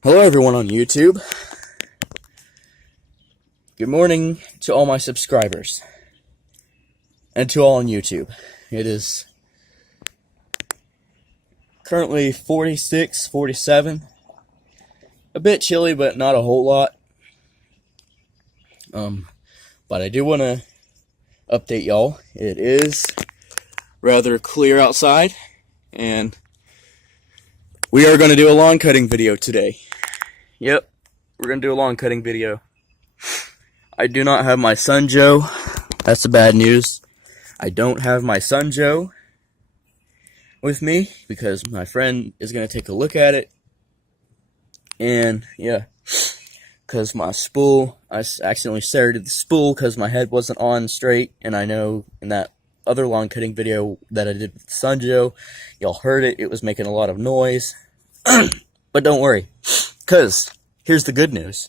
Hello everyone on YouTube. Good morning to all my subscribers. And to all on YouTube. It is currently 46, 47. A bit chilly, but not a whole lot. But I do want to update y'all. It is rather clear outside, and we are going to do a lawn cutting video today. Yep, we're going to do a lawn cutting video. I do not have my son Joe. That's the bad news. I don't have my son Joe with me because my friend is going to take a look at it. And yeah, because my spool, I accidentally serrated the spool because my head wasn't on straight. And I know in that other lawn cutting video that I did with son Joe, y'all heard it. It was making a lot of noise. But don't worry, because here's the good news.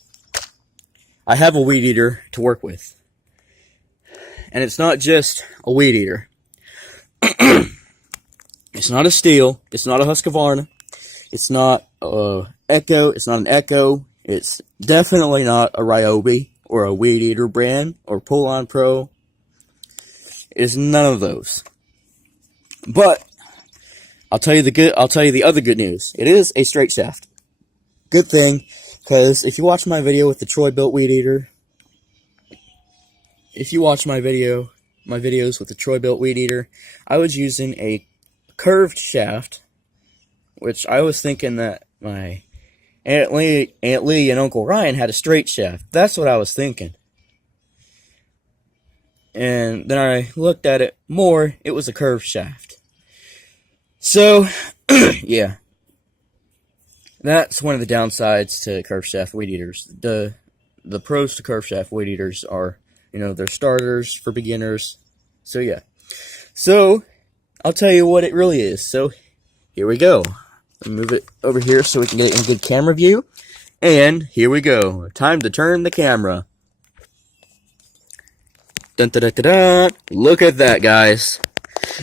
I have a weed eater to work with. And it's not just a weed eater. It's not a Steel. It's not a Husqvarna. It's not a Echo. It's not an Echo. It's definitely not a Ryobi or a weed eater brand or Pull-On Pro. It's none of those. But I'll tell you the other good news. It is a straight shaft. Good thing, because if you watch my video with the Troy-Bilt weed eater, my videos with the Troy-Bilt weed eater, I was using a curved shaft, which I was thinking that my Aunt Lee and Uncle Ryan had a straight shaft. That's what I was thinking. And then I looked at it more, it was a curved shaft. So, yeah. That's one of the downsides to curved shaft weed eaters. The pros to curved shaft weed eaters are, they're starters for beginners. So, yeah. So, I'll tell you what it really is. So, here we go. Let me move it over here so we can get it in good camera view. And here we go. Time to turn the camera. Dun, da, da, da, da. Look at that, guys.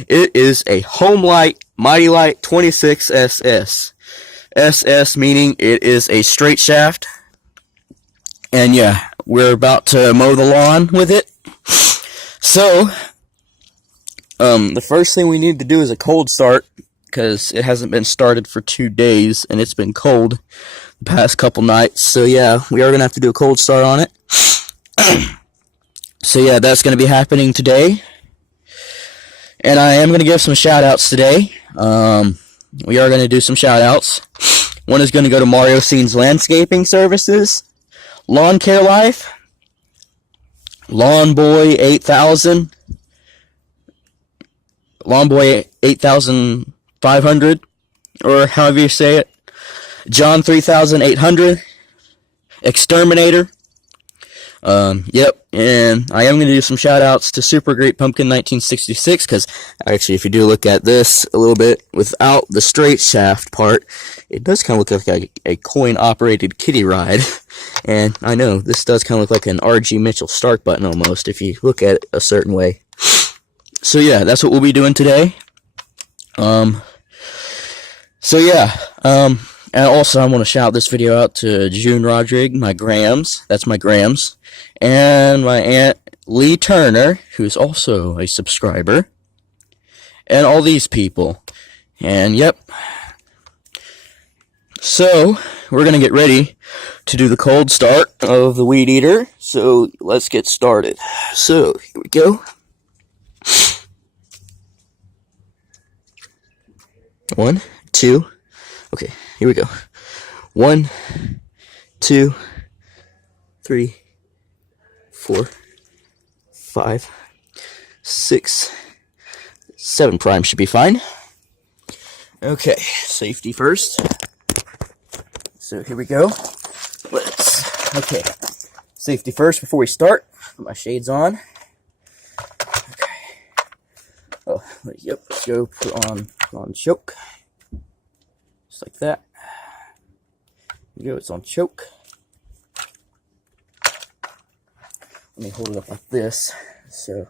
It is a homelight Mighty Light 26SS. SS meaning it is a straight shaft. And yeah, we're about to mow the lawn with it. So, the first thing we need to do is a cold start, because it hasn't been started for 2 days, and it's been cold the past couple nights. So yeah, we are going to have to do a cold start on it. So yeah, that's going to be happening today. And I am going to give some shout-outs today. We are going to do some shout-outs. One is going to go to Mario Scene's Landscaping Services, Lawn Care Life, Lawn Boy 8000, Lawn Boy 8500, or however you say it, John 3800, Exterminator. Yep, and I am going to do some shout-outs to Super Great Pumpkin 1966, because actually, if you do look at this a little bit, without the straight shaft part, it does kind of look like a coin-operated kiddie ride. And I know, this does kind of look like an R.G. Mitchell start button almost, if you look at it a certain way. So yeah, that's what we'll be doing today. So yeah, and also I want to shout this video out to June Rodrigue, my Grams, that's my Grams, and my Aunt Lee Turner, who's also a subscriber, and all these people. And yep. So, we're going to get ready to do the cold start of the weed eater. So, let's get started. So, here we go. 1, 2. Okay, here we go. 1, 2, 3, 4, 5, 6, 7 prime should be fine. Okay, safety first. So here we go. Okay, safety first before we start. Put my shades on. Okay. Oh, yep, let's go put on choke. Just like that. There you go, it's on choke. Let me hold it up like this so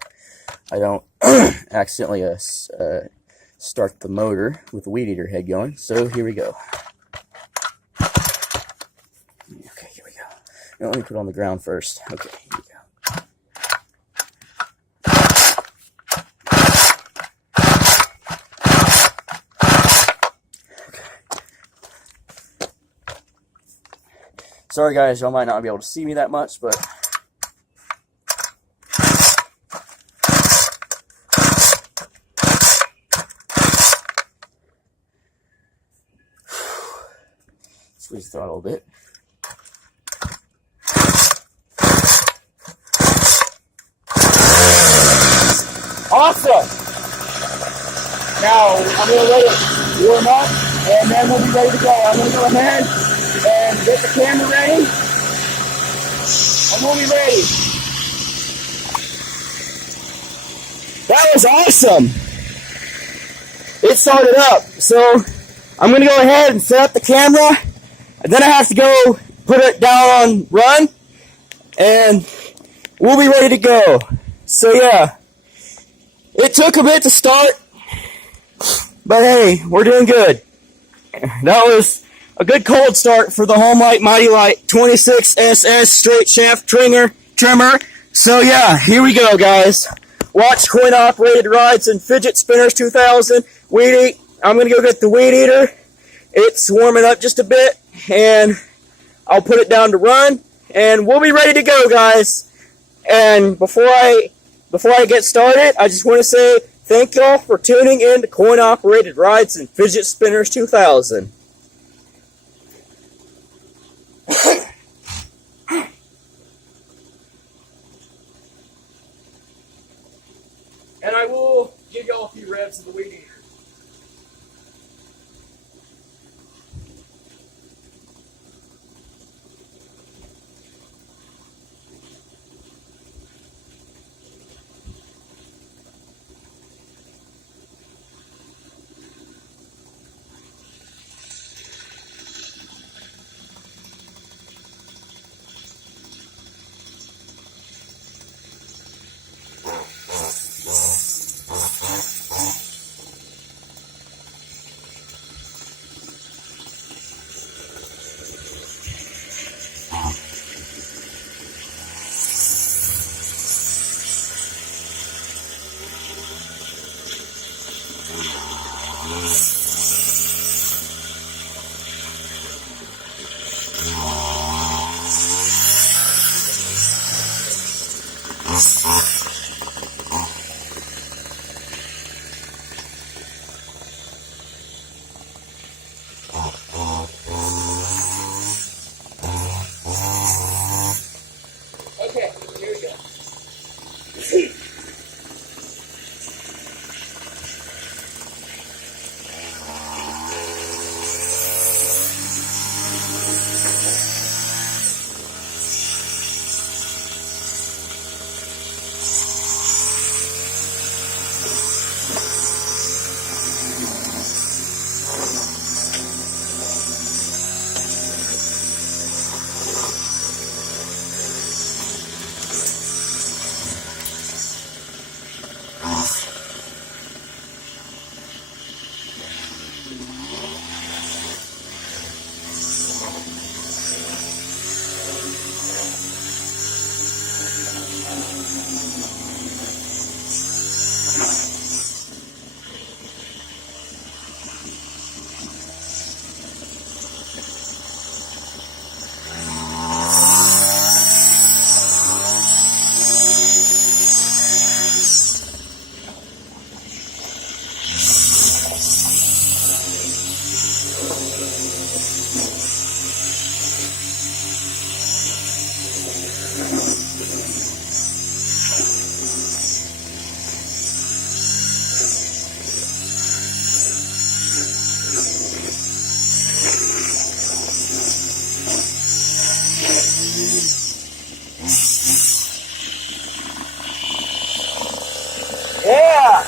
I don't accidentally start the motor with the weed eater head going. So here we go. No, let me put it on the ground first. Okay, here we go. Sorry guys, y'all might not be able to see me that much, but squeeze the throttle a bit. Awesome! Now, I'm going to let it warm up, and then we'll be ready to go. I'm going to go ahead and get the camera ready, and we'll be ready. That was awesome! It started up, so I'm going to go ahead and set up the camera, and then I have to go put it down on run, and we'll be ready to go. So yeah, it took a bit to start, but hey, we're doing good. That was a good cold start for the homelight Mighty Light 26SS straight shaft trimmer. So yeah, here we go guys. Watch coin operated rides and fidget spinners 2000. Weed eat. I'm gonna go get the weed eater. It's warming up just a bit, and I'll put it down to run, and we'll be ready to go, guys. And before I get started, I just want to say thank y'all for tuning in to Coin Operated Rides and Fidget Spinners 2000. And I will give y'all a few revs of the weed eater. Okay, here we go. Yeah!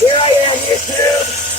Here I am, YouTube!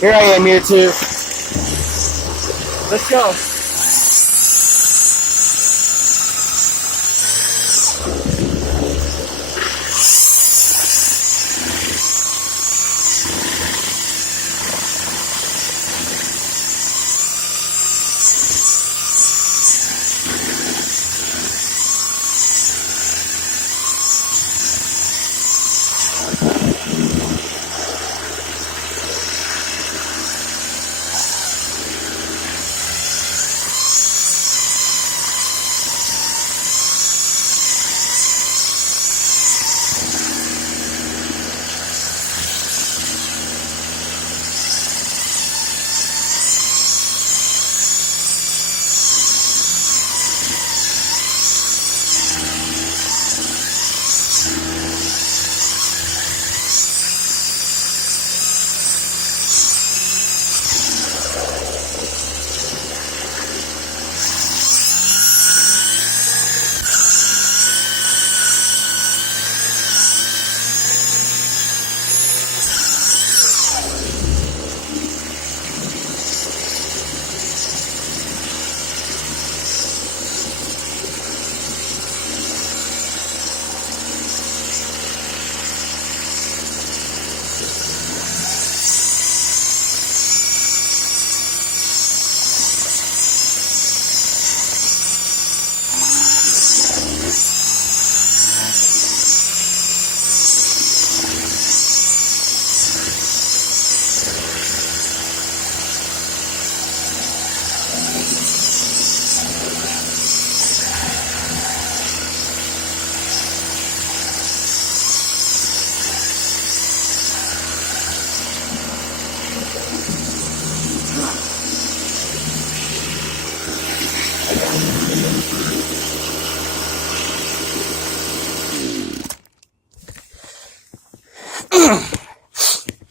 Here I am, YouTube. Let's go.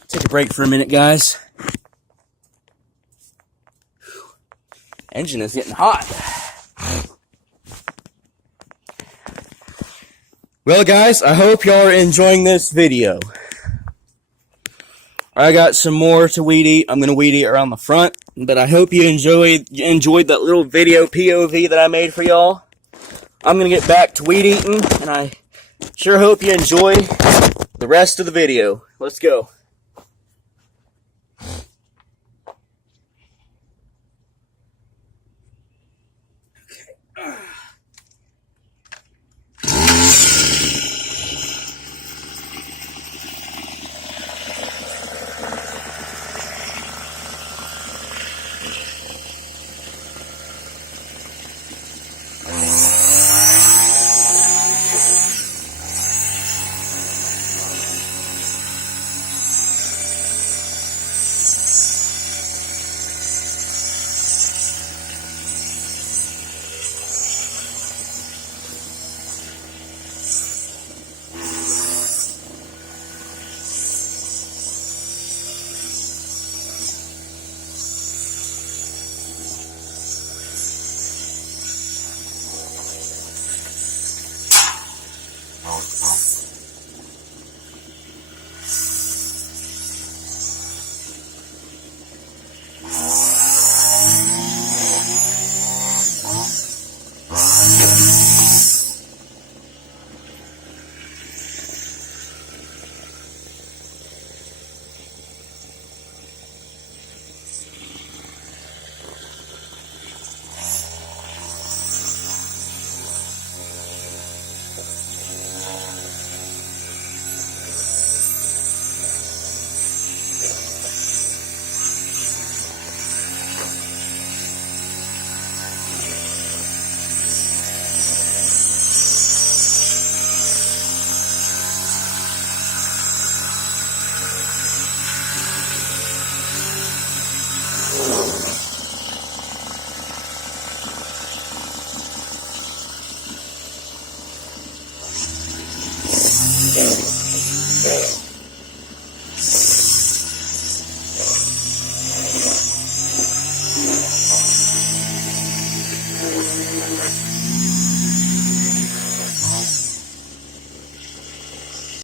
Take a break for a minute, guys. Engine is getting hot. Well, guys, I hope y'all are enjoying this video. I got some more to weed eat. I'm going to weed eat around the front, but I hope you enjoyed that little video POV that I made for y'all. I'm going to get back to weed eating, and I sure hope you enjoy the rest of the video. Let's go.